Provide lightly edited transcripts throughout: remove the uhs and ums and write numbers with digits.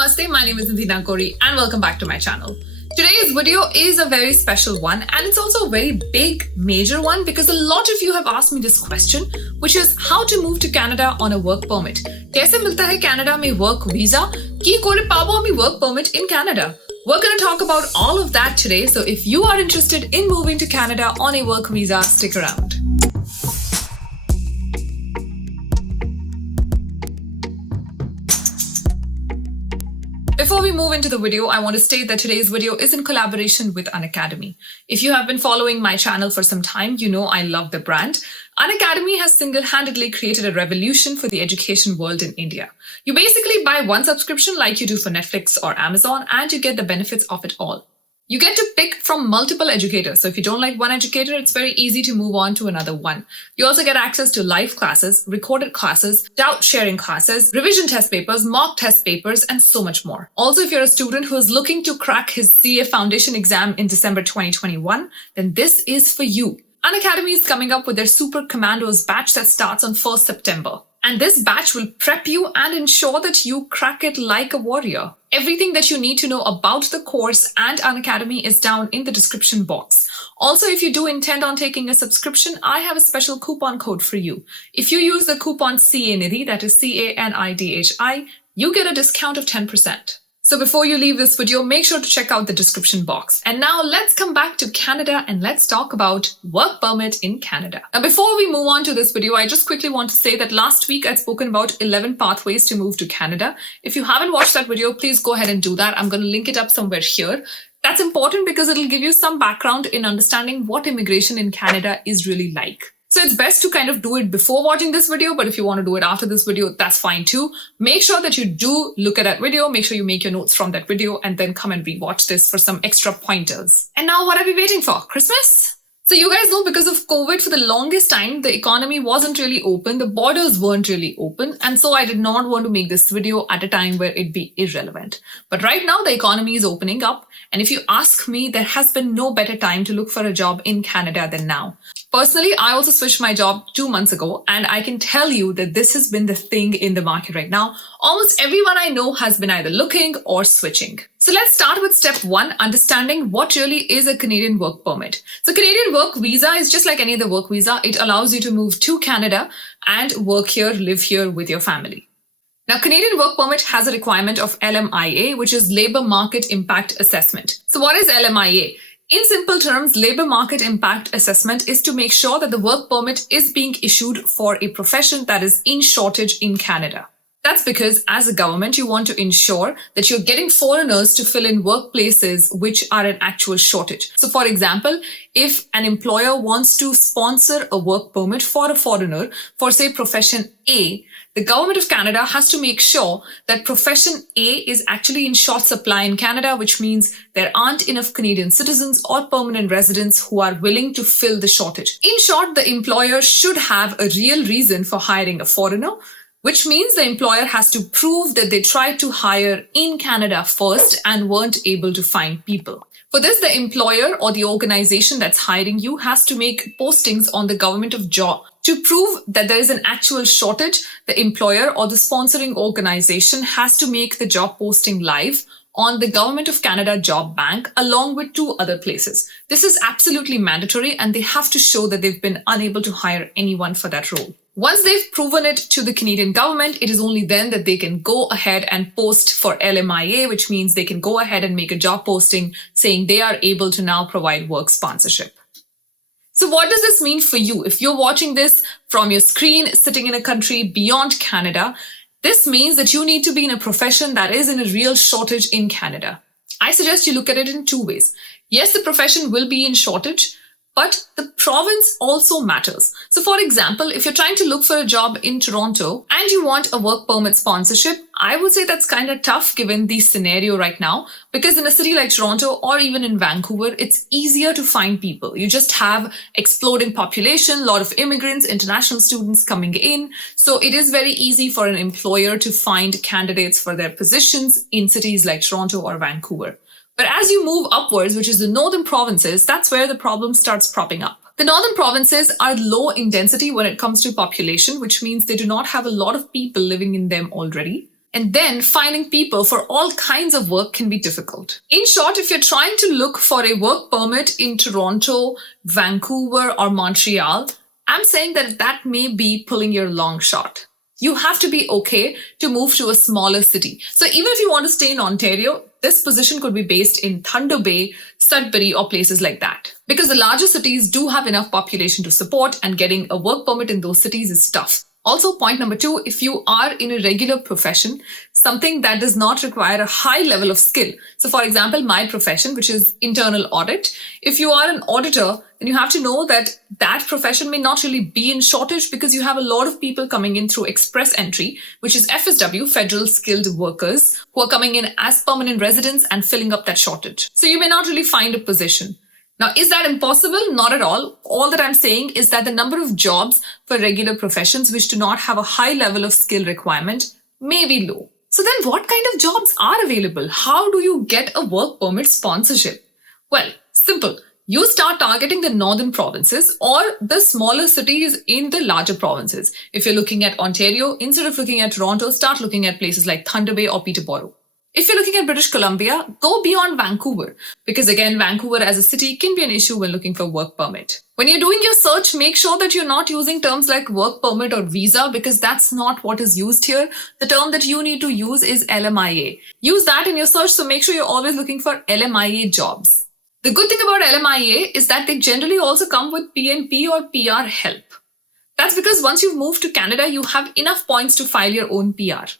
Namaste, my name is Nidhi Nagori and welcome back to my channel. Today's video is a very special one and it's also a very big, major one because a lot of you have asked me this question, which is how to move to Canada on a work permit. Kaise milta hai Canada mein work visa? Ki kore pabo ami work permit in Canada? We're going to talk about all of that today, so if you are interested in moving to Canada on a work visa, stick around. Before we move into the video, I want to state that today's video is in collaboration with Unacademy. If you have been following my channel for some time, you know I love the brand. Unacademy has single-handedly created a revolution for the education world in India. You basically buy one subscription like you do for Netflix or Amazon, and you get the benefits of it all. You get to pick from multiple educators. So if you don't like one educator, it's very easy to move on to another one. You also get access to live classes, recorded classes, doubt sharing classes, revision test papers, mock test papers, and so much more. Also, if you're a student who is looking to crack his CA Foundation exam in December 2021, then this is for you. Unacademy is coming up with their Super Commandos Batch that starts on 1st September. And this batch will prep you and ensure that you crack it like a warrior. Everything that you need to know about the course and Unacademy is down in the description box. Also, if you do intend on taking a subscription, I have a special coupon code for you. If you use the coupon CANIDHI, that is CANIDHI, you get a discount of 10%. So before you leave this video, make sure to check out the description box. And now let's come back to Canada and let's talk about work permit in Canada. Now, before we move on to this video, I just quickly want to say that last week I'd spoken about 11 pathways to move to Canada. If you haven't watched that video, please go ahead and do that. I'm going to link it up somewhere here. That's important because it'll give you some background in understanding what immigration in Canada is really like. So it's best to kind of do it before watching this video, but if you want to do it after this video, that's fine too. Make sure that you do look at that video, make sure you make your notes from that video, and then come and rewatch this for some extra pointers. And now what are we waiting for? Christmas? So you guys know because of COVID, for the longest time, the economy wasn't really open, the borders weren't really open, and so I did not want to make this video at a time where it'd be irrelevant. But right now, the economy is opening up, and if you ask me, there has been no better time to look for a job in Canada than now. Personally, I also switched my job 2 months ago, and I can tell you that this has been the thing in the market right now. Almost everyone I know has been either looking or switching. So let's start with step 1, understanding what really is a Canadian work permit. So Canadian work visa is just like any other work visa. It allows you to move to Canada and work here, live here with your family. Now, Canadian work permit has a requirement of LMIA, which is Labour Market Impact Assessment. So what is LMIA? In simple terms, Labour Market Impact Assessment is to make sure that the work permit is being issued for a profession that is in shortage in Canada. That's because as a government, you want to ensure that you're getting foreigners to fill in workplaces which are an actual shortage. So for example, if an employer wants to sponsor a work permit for a foreigner for say profession A, the government of Canada has to make sure that profession A is actually in short supply in Canada, which means there aren't enough Canadian citizens or permanent residents who are willing to fill the shortage. In short, the employer should have a real reason for hiring a foreigner, which means the employer has to prove that they tried to hire in Canada first and weren't able to find people. For this, the employer or the organization that's hiring you has to make postings on the government of job. To prove that there is an actual shortage, the employer or the sponsoring organization has to make the job posting live on the Government of Canada Job Bank along with 2 other places. This is absolutely mandatory and they have to show that they've been unable to hire anyone for that role. Once they've proven it to the Canadian government, it is only then that they can go ahead and post for LMIA, which means they can go ahead and make a job posting saying they are able to now provide work sponsorship. So what does this mean for you? If you're watching this from your screen, sitting in a country beyond Canada, this means that you need to be in a profession that is in a real shortage in Canada. I suggest you look at it in 2 ways. Yes, the profession will be in shortage, but the province also matters. So for example, if you're trying to look for a job in Toronto and you want a work permit sponsorship, I would say that's kind of tough given the scenario right now, because in a city like Toronto or even in Vancouver, it's easier to find people. You just have exploding population, a lot of immigrants, international students coming in. So it is very easy for an employer to find candidates for their positions in cities like Toronto or Vancouver. But as you move upwards, which is the northern provinces, that's where the problem starts propping up. The northern provinces are low in density when it comes to population, which means they do not have a lot of people living in them already. And then finding people for all kinds of work can be difficult. In short, if you're trying to look for a work permit in Toronto, Vancouver, or Montreal, I'm saying that may be pulling your long shot. You have to be okay to move to a smaller city. So even if you want to stay in Ontario, this position could be based in Thunder Bay, Sudbury, or places like that. Because the larger cities do have enough population to support, and getting a work permit in those cities is tough. Also, point number 2, if you are in a regular profession, something that does not require a high level of skill. So for example, my profession, which is internal audit, if you are an auditor, then you have to know that that profession may not really be in shortage because you have a lot of people coming in through express entry, which is FSW, Federal Skilled Workers, who are coming in as permanent residents and filling up that shortage. So you may not really find a position. Now, is that impossible? Not at all. All that I'm saying is that the number of jobs for regular professions which do not have a high level of skill requirement may be low. So then what kind of jobs are available? How do you get a work permit sponsorship? Well, simple. You start targeting the northern provinces or the smaller cities in the larger provinces. If you're looking at Ontario, instead of looking at Toronto, start looking at places like Thunder Bay or Peterborough. If you're looking at British Columbia, go beyond Vancouver, because again, Vancouver as a city can be an issue when looking for work permit. When you're doing your search, make sure that you're not using terms like work permit or visa, because that's not what is used here. The term that you need to use is LMIA. Use that in your search, so make sure you're always looking for LMIA jobs. The good thing about LMIA is that they generally also come with PNP or PR help. That's because once you've moved to Canada, you have enough points to file your own PR,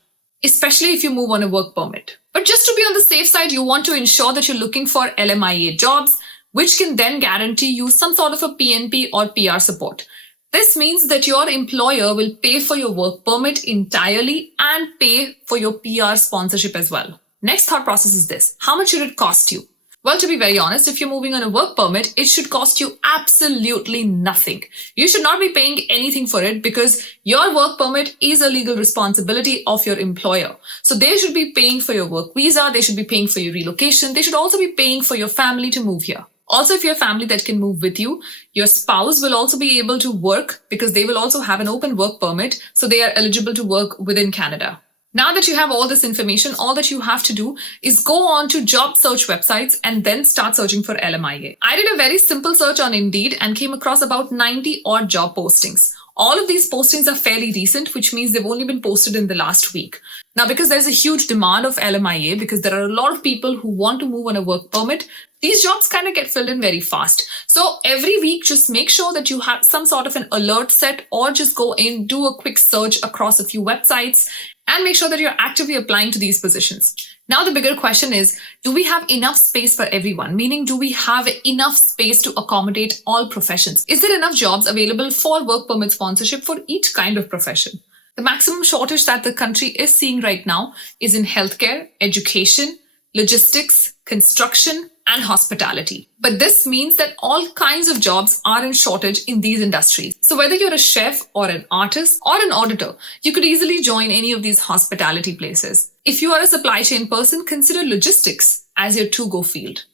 especially if you move on a work permit. But just to be on the safe side, you want to ensure that you're looking for LMIA jobs, which can then guarantee you some sort of a PNP or PR support. This means that your employer will pay for your work permit entirely and pay for your PR sponsorship as well. Next thought process is this: how much should it cost you? Well, to be very honest, if you're moving on a work permit, it should cost you absolutely nothing. You should not be paying anything for it because your work permit is a legal responsibility of your employer. So they should be paying for your work visa, they should be paying for your relocation, they should also be paying for your family to move here. Also, if you have family that can move with you, your spouse will also be able to work because they will also have an open work permit, so they are eligible to work within Canada. Now that you have all this information, all that you have to do is go on to job search websites and then start searching for LMIA. I did a very simple search on Indeed and came across about 90 odd job postings. All of these postings are fairly recent, which means they've only been posted in the last week. Now, because there's a huge demand of LMIA, because there are a lot of people who want to move on a work permit, these jobs kind of get filled in very fast. So every week, just make sure that you have some sort of an alert set, or just go in, do a quick search across a few websites, and make sure that you're actively applying to these positions. Now, the bigger question is, do we have enough space for everyone? Meaning, do we have enough space to accommodate all professions? Is there enough jobs available for work permit sponsorship for each kind of profession? The maximum shortage that the country is seeing right now is in healthcare, education, logistics, construction, and hospitality. But this means that all kinds of jobs are in shortage in these industries. So whether you're a chef or an artist or an auditor, you could easily join any of these hospitality places. If you are a supply chain person, consider logistics as your to-go field.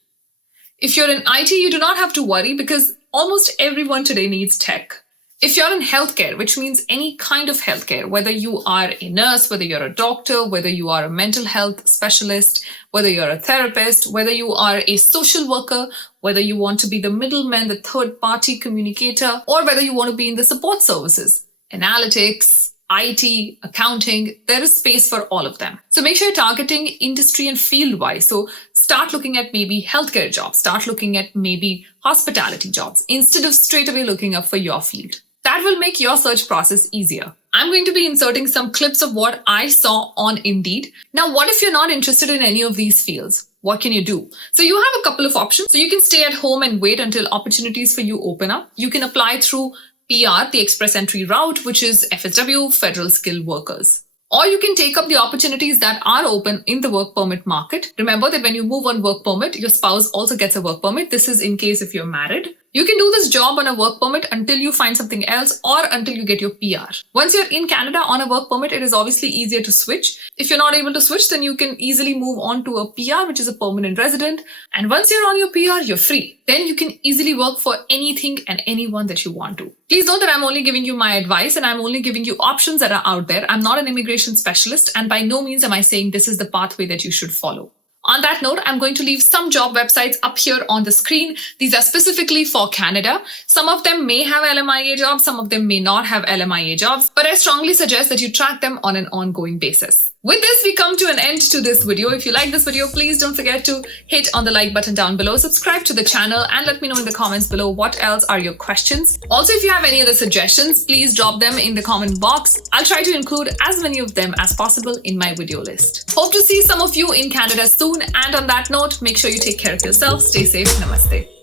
If you're in IT, you do not have to worry because almost everyone today needs tech. If you're in healthcare, which means any kind of healthcare, whether you are a nurse, whether you're a doctor, whether you are a mental health specialist, whether you're a therapist, whether you are a social worker, whether you want to be the middleman, the third-party communicator, or whether you want to be in the support services, analytics, IT, accounting, there is space for all of them. So make sure you're targeting industry and field-wise. So start looking at maybe healthcare jobs, start looking at maybe hospitality jobs, instead of straight away looking up for your field. That will make your search process easier. I'm going to be inserting some clips of what I saw on Indeed. Now, what if you're not interested in any of these fields? What can you do? So you have a couple of options. So you can stay at home and wait until opportunities for you open up. You can apply through PR, the express entry route, which is FSW, Federal Skilled Workers. Or you can take up the opportunities that are open in the work permit market. Remember that when you move on work permit, your spouse also gets a work permit. This is in case if you're married. You can do this job on a work permit until you find something else or until you get your PR. Once you're in Canada on a work permit, it is obviously easier to switch. If you're not able to switch, then you can easily move on to a PR, which is a permanent resident. And once you're on your PR, you're free. Then you can easily work for anything and anyone that you want to. Please note that I'm only giving you my advice and I'm only giving you options that are out there. I'm not an immigration specialist, and by no means am I saying this is the pathway that you should follow. On that note, I'm going to leave some job websites up here on the screen. These are specifically for Canada. Some of them may have LMIA jobs, some of them may not have LMIA jobs, but I strongly suggest that you track them on an ongoing basis. With this, we come to an end to this video. If you like this video, please don't forget to hit on the like button down below, subscribe to the channel, and let me know in the comments below what else are your questions. Also, if you have any other suggestions, please drop them in the comment box. I'll try to include as many of them as possible in my video list. Hope to see some of you in Canada soon. And on that note, make sure you take care of yourself. Stay safe. Namaste.